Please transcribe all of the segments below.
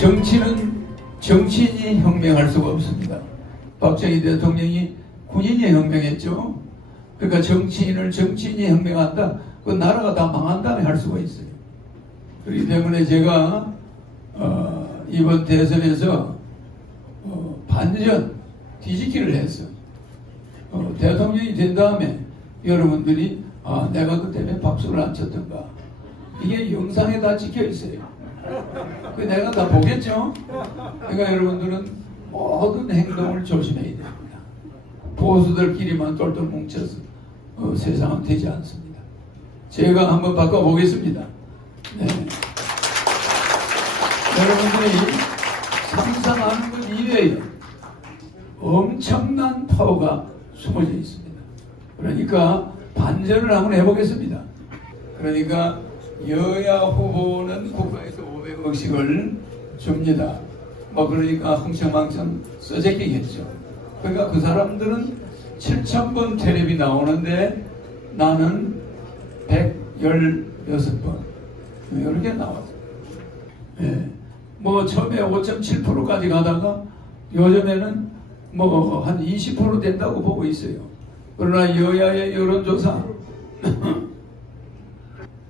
정치는 정치인이 혁명할 수가 없습니다. 박정희 대통령이 군인이 혁명했죠. 그러니까 정치인이 혁명한다. 그 나라가 다 망한 다음에 할 수가 있어요. 그렇기 때문에 제가 이번 대선에서 반전 뒤집기를 했어. 대통령이 된 다음에 여러분들이 내가 그 때문에 박수를 안 쳤던가. 이게 영상에 다 찍혀 있어요. 그 내가 다 보겠죠? 그러니까 여러분들은 모든 행동을 조심해야 됩니다. 보수들끼리만 똘똘 뭉쳐서 세상은 되지 않습니다. 제가 한번 바꿔보겠습니다. 네. 여러분들이 상상하는 것 이외에 엄청난 파워가 숨어져 있습니다. 그러니까 반전을 한번 해보겠습니다. 그러니까 여야 후보는 국가에서 500억씩을 줍니다. 그러니까 흥청망청 써제끼겠죠. 그러니까 그 사람들은 7,000번 텔레비 나오는데 나는 116번 이렇게 나왔어요. 예. 처음에 5.7%까지 가다가 요즘에는 한 20% 된다고 보고 있어요. 그러나 여야의 여론조사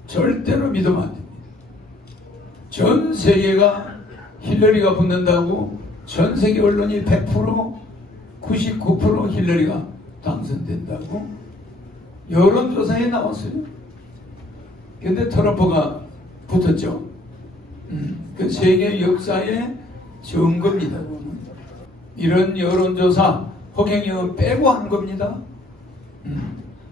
절대로 믿으면 안 됩니다. 전 세계가 힐러리가 붙는다고 전 세계 언론이 100% 99% 힐러리가 당선된다고 여론조사에 나왔어요. 근데 트럼프가 붙었죠. 그 세계 역사의 증거입니다. 이런 여론조사 허경영은 빼고 한 겁니다.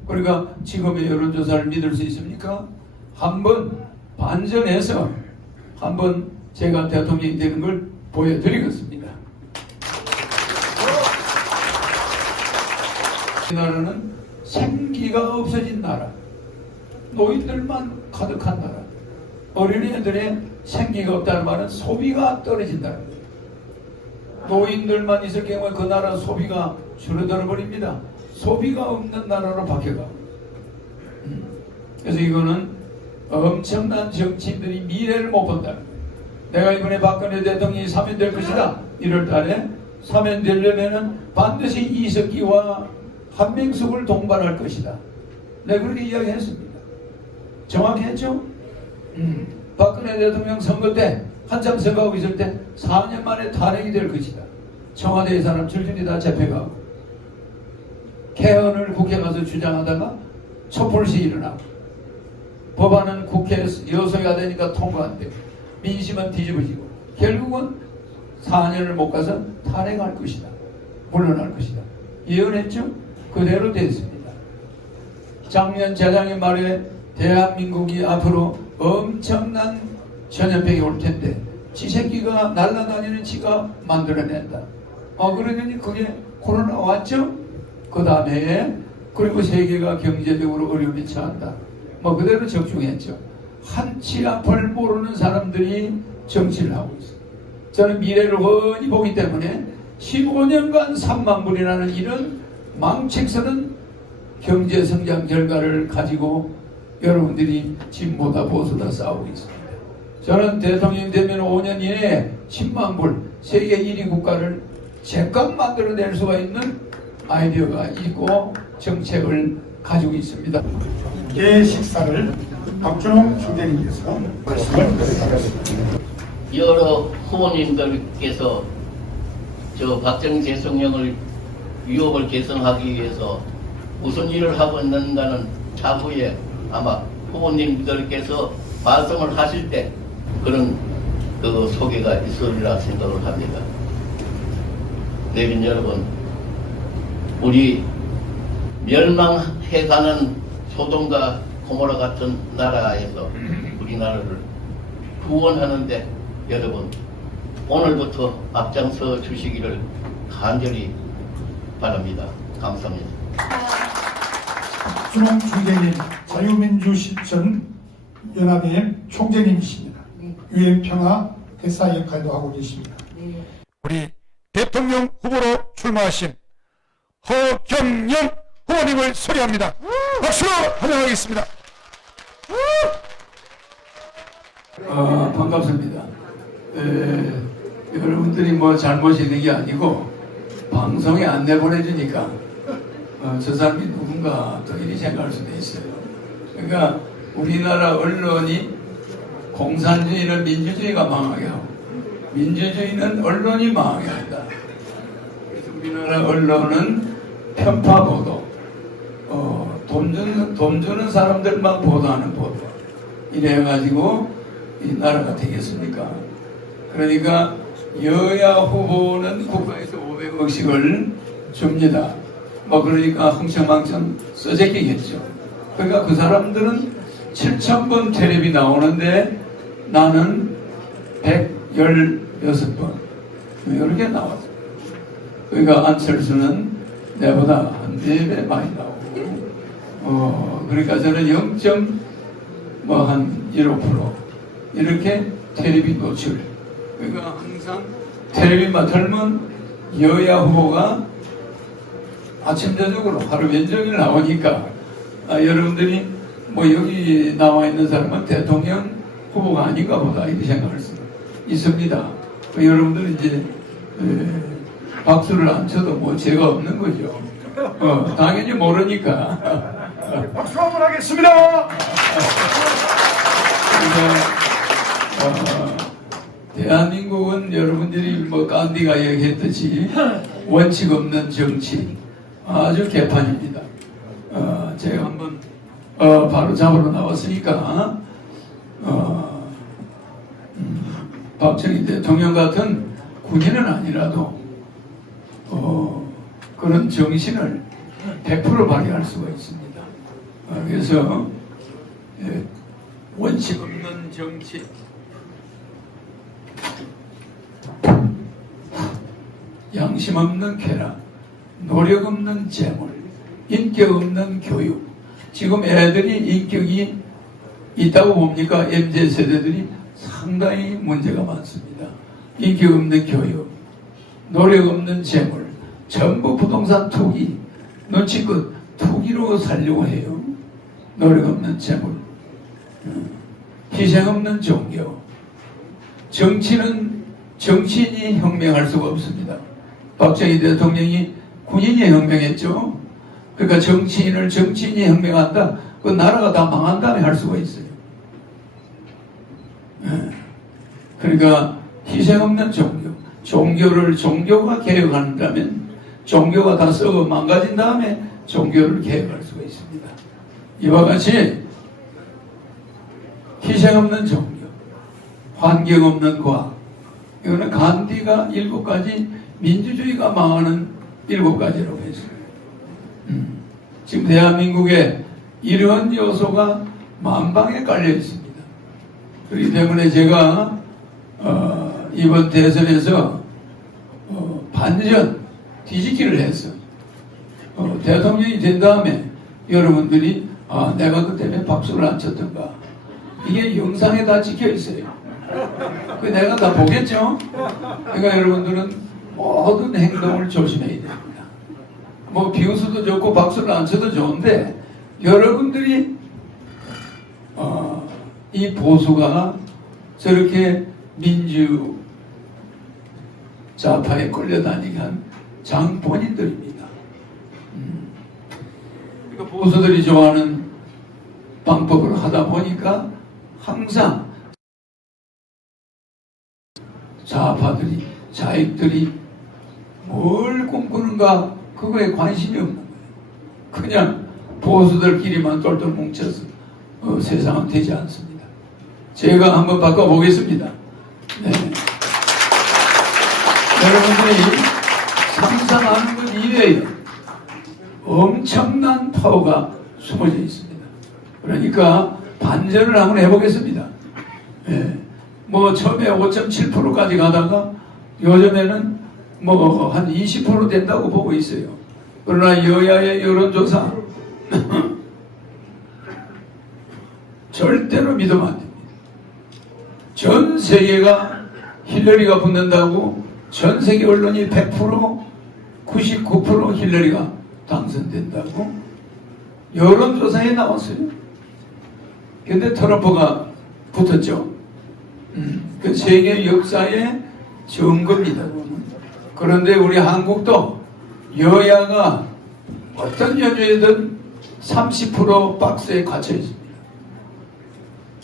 그러니까 지금의 여론조사를 믿을 수 있습니까? 한번 반전해서 한번 제가 대통령이 되는 걸 보여드리겠습니다. 이 나라는 생기가 없어진 나라, 노인들만 가득한 나라, 어린이들의 생기가 없다는 말은 소비가 떨어진다는 거예요. 노인들만 있을 경우에 그 나라 소비가 줄어들어 버립니다. 소비가 없는 나라로 바뀌어가고. 그래서 이거는 엄청난 정치인들이 미래를 못 본다는 거예요. 내가 이번에 박근혜 대통령이 사면될 것이다. 1월 달에 사면되려면 반드시 이석기와 한명숙을 동반할 것이다. 내가 그렇게 이야기했습니다. 정확히 했죠? 박근혜 대통령 선거 때 한참 선거하고 있을 때 4년 만에 탄핵이 될 것이다. 청와대의 사람 줄줄이 다 잡혀가고 개헌을 국회 가서 주장하다가 촛불시 일어나고 법안은 국회에서 여소가 되니까 통과 안 되고 민심은 뒤집어지고 결국은 4년을 못 가서 탄핵할 것이다. 물러날 것이다. 예언했죠? 그대로 됐습니다. 작년 재작년 말에 대한민국이 앞으로 엄청난 전염병이 올 텐데 지 새끼가 날아다니는 지가 만들어낸다. 그러더니 그게 코로나 왔죠? 그 다음에 그리고 세계가 경제적으로 어려움에 처한다. 그대로 적중했죠. 한치 앞을 모르는 사람들이 정치를 하고 있어요. 저는 미래를 훤히 보기 때문에 15년간 3만 불이라는 이런 망측스러운 경제성장 결과를 가지고 여러분들이 진보다 보수다 싸우고 있습니다. 저는 대통령 되면 5년 이내에 10만 불 세계 1위 국가를 제값 만들어낼 수가 있는 아이디어가 있고 정책을 가지고 있습니다. 식사를 박준홍 총재님께서 말씀을 드리겠습니다. 여러 후보님들께서 박정희 대통령을 위협을 개선하기 위해서 무슨 일을 하고 있는가는 차후에 아마 후보님들께서 말씀을 하실 때 그런 소개가 있으리라 생각을 합니다. 내빈 여러분, 우리 멸망해가는 소돔과 고모라 같은 나라에서 우리나라를 구원하는데 여러분 오늘부터 앞장서 주시기를 간절히 바랍니다. 감사합니다. 박준홍 총재님, 자유민주실천 연합의 총재님이십니다. 유엔평화 대사 역할도 하고 계십니다. 우리 대통령 후보로 출마하신 허경영 후보님을 소개합니다. 박수로 환영하겠습니다. 반갑습니다. 여러분들이 뭐 잘못이 있는 게 아니고 방송에 안 내보내주니까 저 사람이 누군가 또 이리 생각할 수도 있어요. 그러니까 우리나라 언론이 공산주의는 민주주의가 망하게 하고 민주주의는 언론이 망하게 한다. 그래서 우리나라 언론은 편파보도, 돈 주는 사람들만 보도하는 보도 이래가지고 이 나라가 되겠습니까? 그러니까 여야 후보는 국가에서 500억씩을 줍니다. 뭐 그러니까 흥청망청 써제끼겠죠. 그러니까 그 사람들은 7,000번 텔레비 나오는데 나는 116번 이렇게 나왔어요. 그러니까 안철수는 내보다 한 4배 많이 나오고 그러니까 저는 0.15% 이렇게 텔레비 노출. 그러니까 항상 텔레비만 틀면 여야 후보가 아침 저녁으로 하루 왼종일 나오니까 여러분들이 뭐 여기 나와 있는 사람은 대통령 후보가 아닌가 보다 이렇게 생각할 수 있습니다. 여러분들은 이제 박수를 안 쳐도 뭐 죄가 없는 거죠. 당연히 모르니까. 박수 한번 하겠습니다. 대한민국은 여러분들이 뭐 간디가 얘기했듯이 원칙 없는 정치 아주 개판입니다. 제가 한번 바로 잡으러 나왔으니까 박정희 대통령 같은 군인은 아니라도 그런 정신을 100% 발휘할 수가 있습니다. 그래서 원칙 없는 정치 양심 없는 쾌락, 노력 없는 재물, 인격 없는 교육. 지금 애들이 인격이 있다고 봅니까? MZ 세대들이 상당히 문제가 많습니다. 인격 없는 교육, 노력 없는 재물, 전부 부동산 투기, 눈치껏 투기로 살려고 해요. 노력 없는 재물, 희생 없는 종교. 정치인이 혁명할 수가 없습니다. 박정희 대통령이 군인이 혁명했죠. 그러니까 정치인이 혁명한다. 그 나라가 다 망한 다음에 할 수가 있어요. 그러니까 희생 없는 종교. 종교가 개혁한다면 종교가 다 썩어 망가진 다음에 종교를 개혁할 수가 있습니다. 이와 같이 희생 없는 종교, 환경 없는 과학. 이거는 간디가 7가지 민주주의가 망하는 7가지라고 했어요. 지금 대한민국에 이런 요소가 만방에 깔려 있습니다. 그렇기 때문에 제가 이번 대선에서 반전 뒤집기를 했어. 대통령이 된 다음에 여러분들이 내가 그 때문에 박수를 안 쳤던가. 이게 영상에 다 찍혀 있어요. 그 내가 다 보겠죠? 그러니까 여러분들은 모든 행동을 조심해야 됩니다. 뭐 비웃어도 좋고 박수를 안 쳐도 좋은데 여러분들이 이 보수가 저렇게 민주 좌파에 끌려다니게 한 장본인들입니다. 그러니까 보수들이 좋아하는 방법을 하다 보니까 항상 좌파들이 좌익들이 뭘 꿈꾸는가 그거에 관심이 없는 거예요. 그냥 보수들끼리만 똘똘 뭉쳐서 세상은 되지 않습니다. 제가 한번 바꿔보겠습니다. 네. 여러분들이 상상하는 것 이외에 엄청난 파워가 숨어져 있습니다. 그러니까 반전을 한번 해보겠습니다. 네. 뭐 처음에 5.7%까지 가다가 요즘에는 뭐 한 20% 된다고 보고 있어요. 그러나 여야의 여론조사 절대로 믿으면 안 됩니다. 전 세계가 힐러리가 붙는다고 전 세계 언론이 100% 99% 힐러리가 당선된다고 여론조사에 나왔어요. 근데 트럼프가 붙었죠. 그 세계 역사에 적은 겁니다. 그런데 우리 한국도 여야가 어떤 연유에든 30% 박스에 갇혀 있습니다.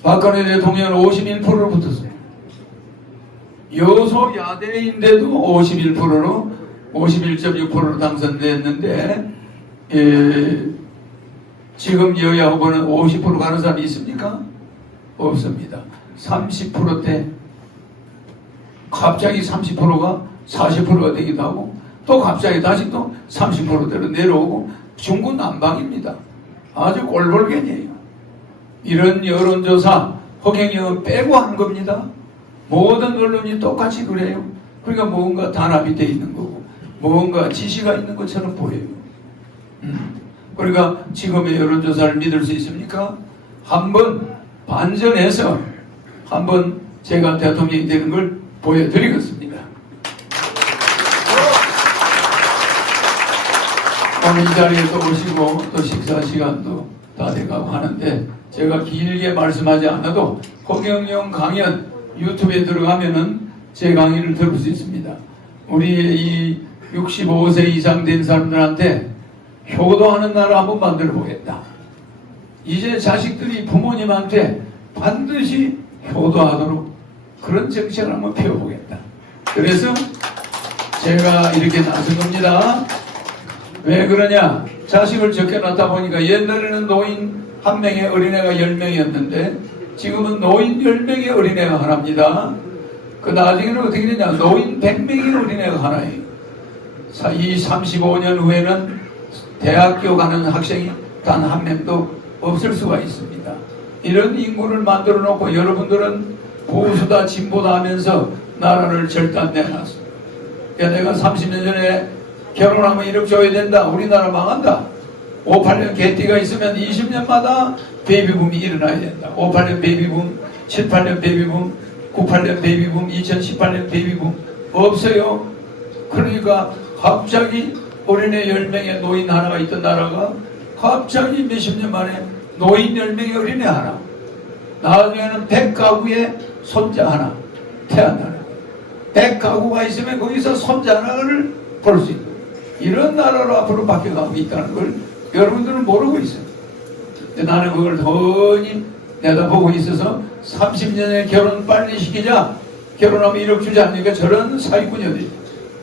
박근혜 대통령은 51%로 붙었어요. 여소야대인데도 51%로 51.6%로 당선됐는데 지금 여야 후보는 50% 가는 사람이 있습니까? 없습니다. 30%대 갑자기 30%가 40%가 되기도 하고 또 갑자기 다시 또 30%대로 내려오고 중구난방입니다. 아주 꼴볼견이에요. 이런 여론조사 허경영은 빼고 한 겁니다. 모든 언론이 똑같이 그래요. 그러니까 뭔가 단합이 돼 있는 거고 뭔가 지시가 있는 것처럼 보여요. 그러니까 지금의 여론조사를 믿을 수 있습니까? 한번 반전해서 한번 제가 대통령이 되는 걸 보여드리겠습니다. 오늘 이 자리에 또 오시고 또 식사 시간도 다 돼가고 하는데 제가 길게 말씀하지 않아도 허경영 강연 유튜브에 들어가면은 제 강의를 들을 수 있습니다. 우리 이 65세 이상 된 사람들한테 효도하는 나라 한번 만들어 보겠다. 이제 자식들이 부모님한테 반드시 효도하도록 그런 정책을 한번 펴보겠다. 그래서 제가 이렇게 나선 겁니다. 왜 그러냐? 자식을 적게 낳다 보니까 옛날에는 노인 한 명의 어린애가 10명이었는데 지금은 노인 10명의 어린애가 하나입니다. 그 나중에는 어떻게 되냐? 노인 100명의 어린애가 하나예요. 이 35년 후에는 대학교 가는 학생이 단 한 명도 없을 수가 있습니다. 이런 인구를 만들어 놓고 여러분들은 보수다 진보다 하면서 나라를 절단내놨습니다. 내가 30년 전에 결혼하면 1억 줘야 된다. 우리나라 망한다. 58년 개띠가 있으면 20년마다 베이비붐이 일어나야 된다. 58년 베이비붐, 78년 베이비붐, 98년 베이비붐, 2018년 베이비붐 없어요. 그러니까 갑자기 어린애 10명의 노인 하나가 있던 나라가 갑자기 몇십 년 만에 노인 10명의 어린애 하나, 나중에는 100가구의 손자 하나 태어나는 100가구가 있으면 거기서 손자 하나를 볼 수 있는 이런 나라로 앞으로 바뀌어가고 있다는 걸 여러분들은 모르고 있어요. 근데 나는 그걸 뻔히 내다보고 있어서 30년에 결혼 빨리 시키자, 결혼하면 1억 주자 하니까 저런 사기꾼이 어디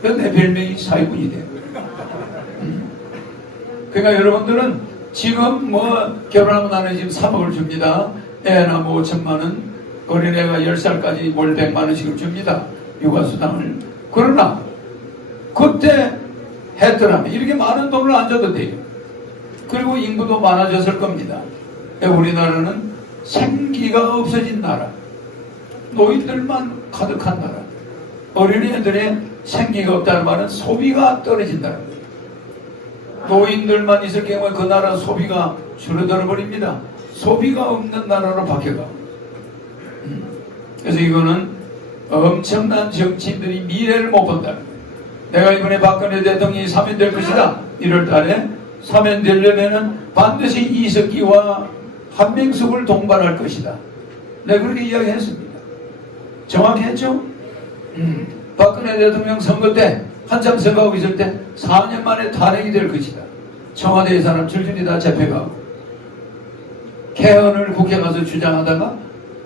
있어요. 내 별명이 사기꾼이 돼요. 그러니까 여러분들은 지금 뭐 결혼하면 나는 지금 3억을 줍니다. 애나 뭐 5천만원, 어린애가 10살까지 월 100만원씩을 줍니다. 육아수당을. 그러나 그때 했더라면 이렇게 많은 돈을 안 줘도 돼요. 그리고 인구도 많아졌을 겁니다. 우리나라는 생기가 없어진 나라, 노인들만 가득한 나라, 어린애들의 생기가 없다는 말은 소비가 떨어진다는 거예요. 노인들만 있을 경우에 그 나라 소비가 줄어들어 버립니다. 소비가 없는 나라로 바뀌어가. 그래서 이거는 엄청난 정치인들이 미래를 못 본다는 거예요. 내가 이번에 박근혜 대통령이 사면될 것이다. 1월 달에 사면되려면 반드시 이석기와 한명숙을 동반할 것이다. 내가 그렇게 이야기했습니다. 정확히 했죠? 박근혜 대통령 선거 때 한참 선거하고 있을 때 4년 만에 탄핵이 될 것이다. 청와대의 사람 줄줄이 다 잡혀가고 개헌을 국회 가서 주장하다가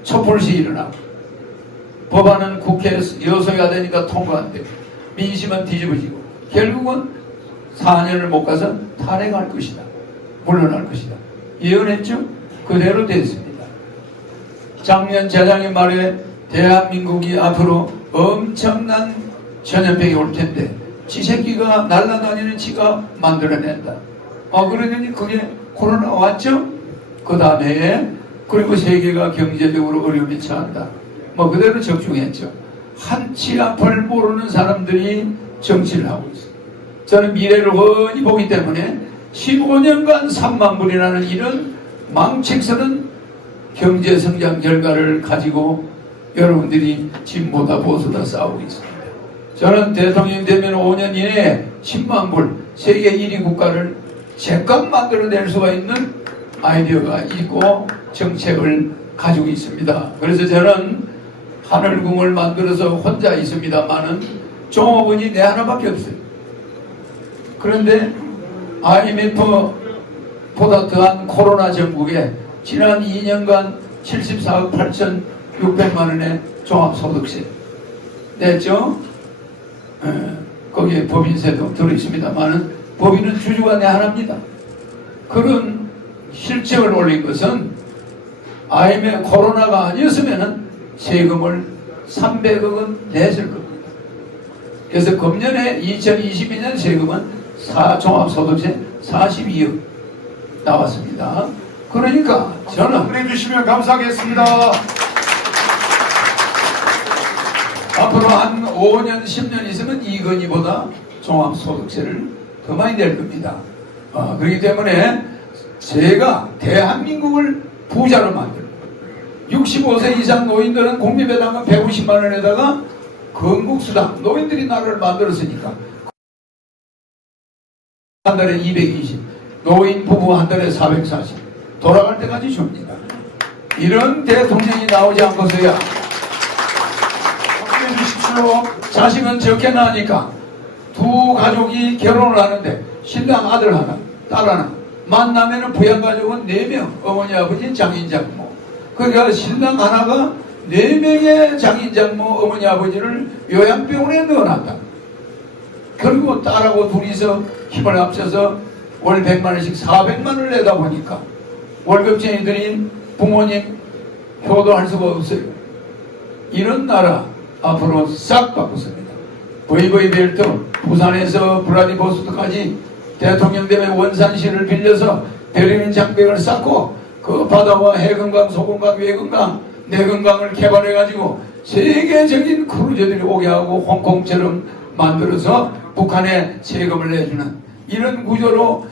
촛불 시위 일어나고 법안은 국회에서 여소야 되니까 통과 안 되고 민심은 뒤집어지고 결국은 4년을 못 가서 탄핵할 것이다. 물러날 것이다. 예언했죠? 그대로 됐습니다. 작년 재작년 말에 대한민국이 앞으로 엄청난 전염병이 올 텐데 지 새끼가 날아다니는 지가 만들어낸다. 그러더니 그게 코로나 왔죠? 그 다음에 그리고 세계가 경제적으로 어려움에 처한다. 그대로 적중했죠. 한치 앞을 모르는 사람들이 정치를 하고 있어요. 저는 미래를 훤히 보기 때문에 15년간 3만 불이라는 이런 망측스러운 경제성장 결과를 가지고 여러분들이 진보다 보수다 싸우고 있습니다. 저는 대통령 되면 5년 이내에 10만 불 세계 1위 국가를 제값 만들어낼 수가 있는 아이디어가 있고 정책을 가지고 있습니다. 그래서 저는 하늘궁을 만들어서 혼자 있습니다만은 종업원이 내 하나밖에 없어요. 그런데 IMF보다 더한 코로나 전국에 지난 2년간 74억 8,600만 원의 종합소득세 냈죠. 거기에 법인세도 들어있습니다만은 법인은 주주가 내 하나입니다. 그런 실적을 올린 것은 IMF 코로나가 아니었으면은 세금을 300억은 냈을 겁니다. 그래서 금년에 2022년 세금은 종합소득세 42억 나왔습니다. 그러니까 저는 보내주시면 감사하겠습니다. 앞으로 한 5년, 10년 있으면 이건희보다 종합소득세를 더 많이 낼 겁니다. 그렇기 때문에 제가 대한민국을 부자로 만들고 65세 이상 노인들은 국민배당은 150만 원에다가 건국수당, 노인들이 나라를 만들었으니까 한 달에 220, 노인 부부 한 달에 440, 돌아갈 때까지 줍니다. 이런 대통령이 나오지 않고서야 확인해 주십시오. 자식은 적게 낳으니까 두 가족이 결혼을 하는데 신랑 아들 하나, 딸 하나, 만나면은 부양가족은 4명, 어머니, 아버지, 장인, 장모. 그러니까 신랑 하나가 4명의 장인, 장모, 어머니, 아버지를 요양병원에 넣어놨다. 그리고 딸하고 둘이서 힘을 합쳐서 월 100만 원씩 400만 원을 내다 보니까 월급쟁이들이 부모님 효도할 수가 없어요. 이런 나라 앞으로 싹 바꾸습니다. 브이브이 벨트 부산에서 블라디보스토크까지 대통령 때문에 원산시를 빌려서 베르린 장벽을 쌓고 그 바다와 해금강, 소금강, 외금강, 내금강을 개발해가지고 세계적인 크루저들이 오게 하고 홍콩처럼 만들어서 북한에 세금을 내주는 이런 구조로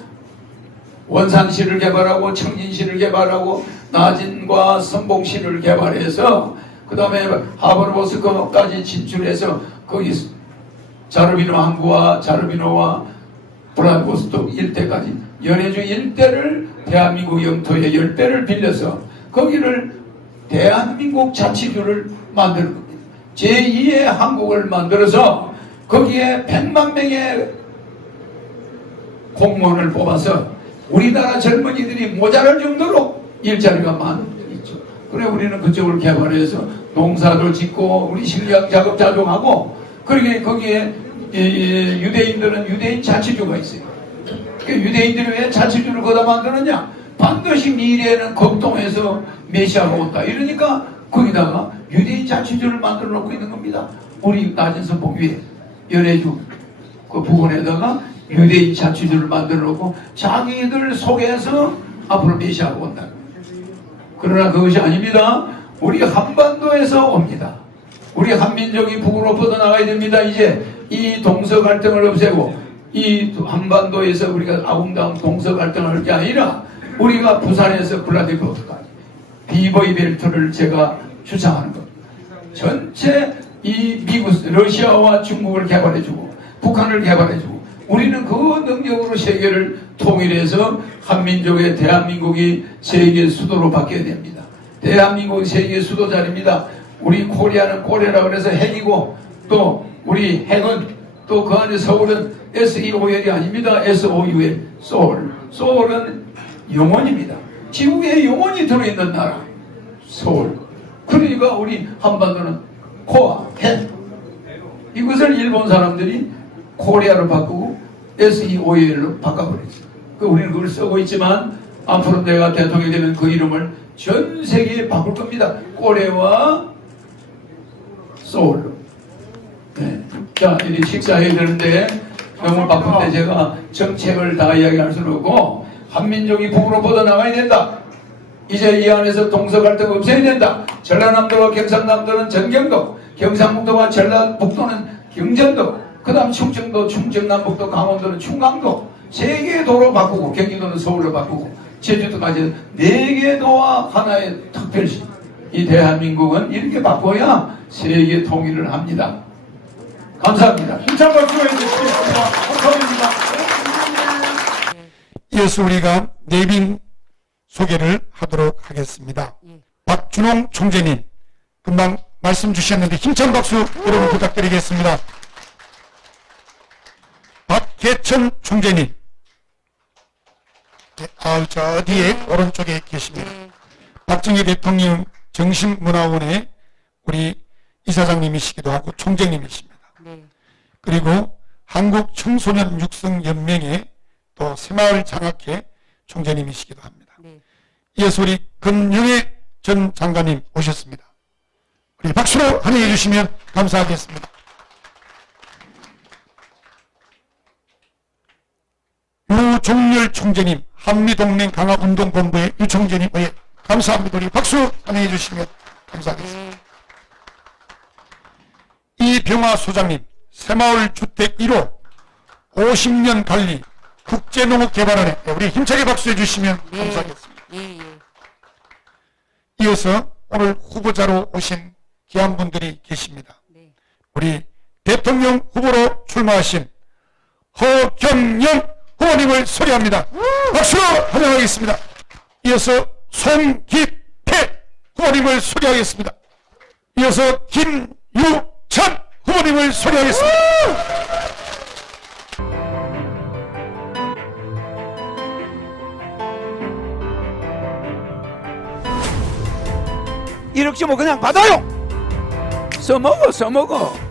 원산시를 개발하고 청진시를 개발하고 나진과 선봉시를 개발해서 그 다음에 하버보스크까지 진출해서 거기 자르비노 항구와 자르비노와 블라디보스토크 일대까지 연해주 일대를 대한민국 영토의 10배를 빌려서 거기를 대한민국 자치주를 만들 겁니다. 제2의 한국을 만들어서 거기에 100만 명의 공무원을 뽑아서 우리나라 젊은이들이 모자랄 정도로 일자리가 많죠. 그래 우리는 그쪽을 개발해서 농사도 짓고 우리 식량 작업 자동하고 그러게 거기에 유대인들은 유대인 자치주가 있어요. 유대인들이 왜 자치주를 거다 만드느냐? 반드시 미래에는 걱동에서 메시아가 온다. 이러니까 거기다가 유대인 자치주를 만들어 놓고 있는 겁니다. 우리 낮은 선봉 위에 연해주 그 부근에다가 유대인 자치주를 만들어 놓고 자기들 속에서 앞으로 메시아가 온다. 그러나 그것이 아닙니다. 우리 한반도에서 옵니다. 우리 한민족이 북으로 뻗어나가야 됩니다. 이제 이 동서 갈등을 없애고 이 한반도에서 우리가 아웅다웅 동서 갈등을 할 게 아니라 우리가 부산에서 블라디보스토크까지 비보이 벨트를 제가 주장하는 겁니다. 전체 이 미국, 러시아와 중국을 개발해주고 북한을 개발해주고 우리는 그 능력으로 세계를 통일해서 한민족의 대한민국이 세계 수도로 바뀌어야 됩니다. 대한민국이 세계 수도 자리입니다. 우리 코리아는 코리아라고 해서 핵이고 또 우리 핵은 또 그 안에 서울은 SEOL이 아닙니다. SOUL, 소울. 소울은 영혼입니다. 지구에 영혼이 들어있는 나라. 서울. 그러니까 우리 한반도는 코아, 핵. 이것을 일본 사람들이 코리아로 바꾸고 SEOL로 바꿔버렸어요. 우리는 그걸 쓰고 있지만 앞으로 내가 대통령이 되면 그 이름을 전 세계에 바꿀 겁니다. 코레와 소울로. 네. 자, 이제 식사해야 되는데 너무 바쁜데 제가 정책을 다 이야기할 수는 없고 한민족이 북으로 뻗어나가야 된다. 이제 이 안에서 동서 갈등 없애야 된다. 전라남도와 경상남도는 전경도, 경상북도와 전라북도는 경전도, 그 다음 충청도, 충청남북도, 강원도는 충강도, 3개의 도로 바꾸고 경기도는 서울로 바꾸고 제주도까지 4개의 도와 하나의 특별시. 이 대한민국은 이렇게 바꿔야 세계 통일을 합니다. 감사합니다. 힘찬 박수 해주시겠습니다. 감사합니다. 이어서 우리가 네빈 소개를 하도록 하겠습니다. 박준홍 총재님, 금방 말씀 주셨는데 힘찬 박수 여러분 부탁드리겠습니다. 박계천 총재님. 네, 저 뒤에 오른쪽에 계십니다. 박정희 대통령 정신문화원의 우리 이사장님이시기도 하고 총재님이십니다. 그리고 한국청소년 육성연맹의 또 새마을 장학회 총재님이시기도 합니다. 이어서 우리 금영애 전 장관님 오셨습니다. 우리 박수로 환영해 주시면 감사하겠습니다. 유종렬 총재님, 한미동맹 강화운동본부의 유총재님, 예, 감사합니다. 우리 박수 환영해 주시면 감사하겠습니다. 이병화 소장님, 새마을 주택 1호 50년 관리 국제농업개발원에 우리 힘차게 박수해 주시면 감사하겠습니다. 이어서 오늘 후보자로 오신 귀한 분들이 계십니다. 우리 대통령 후보로 출마하신 허경영 후보님을 소개합니다. 박수로 환영하겠습니다. 이어서 송기태 후보님을 소개하겠습니다. 이어서 김유찬 후보님을 소개하겠습니다. 이렇게 뭐 그냥 받아요. 써먹어.